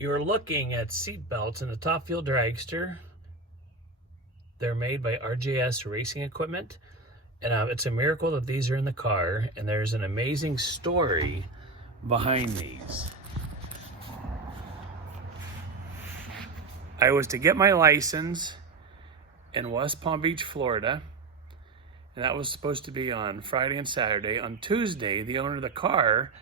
You're looking at seat belts in a top fuel dragster. They're made by RJS racing equipment. And it's a miracle that these are in the car. And there's an amazing story behind these. I was to get my license in West Palm Beach, Florida. And that was supposed to be on Friday and Saturday. On Tuesday, the owner of the car,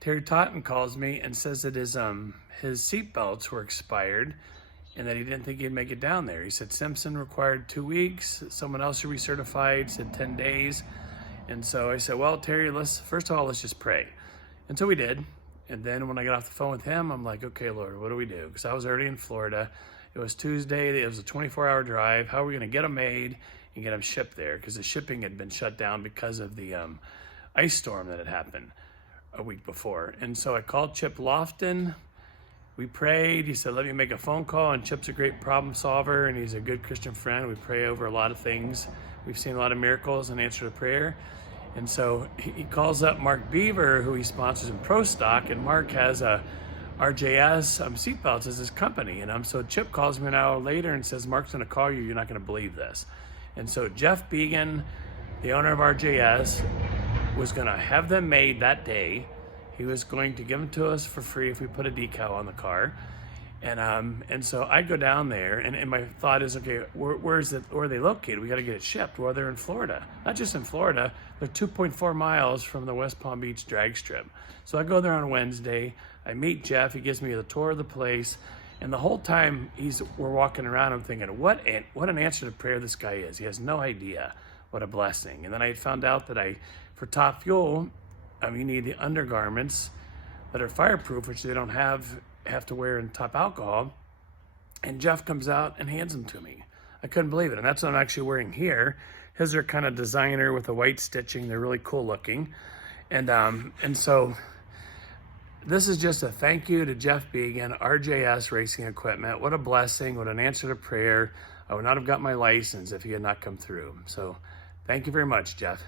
Terry Totten, calls me and says that his seat belts were expired and that he didn't think he'd make it down there. He said Simpson required 2 weeks. Someone else who recertified said 10 days. And so I said, well, Terry, first of all, let's just pray. And so we did. And then when I got off the phone with him, I'm like, okay, Lord, what do we do? Because I was already in Florida. It was Tuesday. It was a 24-hour drive. How are we going to get them made and get them shipped there? Because the shipping had been shut down because of the ice storm that had happened a week before. And so I called Chip Lofton. We prayed. He said, let me make a phone call. And Chip's a great problem solver, and he's a good Christian friend. We pray over a lot of things. We've seen a lot of miracles and answer to prayer. And so he calls up Mark Beaver, who he sponsors in Pro Stock, and Mark has a RJS seatbelts as his company. And so Chip calls me an hour later and says, Mark's going to call you. You're not going to believe this. And so Jeff Beigen, the owner of RJS, was going to have them made that day. He was going to give them to us for free if we put a decal on the car. And so I go down there, and my thought is, okay, where are they located? We got to get it shipped. Well, they're in Florida. Not just in Florida, they're 2.4 miles from the West Palm Beach drag strip. So I go there on Wednesday. I meet Jeff. He gives me the tour of the place. And the whole time we're walking around, I'm thinking, what an answer to prayer this guy is. He has no idea what a blessing. And then I found out that for top fuel, you need the undergarments that are fireproof, which they don't have to wear in top alcohol. And Jeff comes out and hands them to me. I couldn't believe it. And that's what I'm actually wearing here. His are kind of designer with the white stitching. They're really cool looking. And so this is just a thank you to Jeff Beigen, RJS Racing Equipment. What a blessing, what an answer to prayer. I would not have got my license if he had not come through. So thank you very much, Jeff.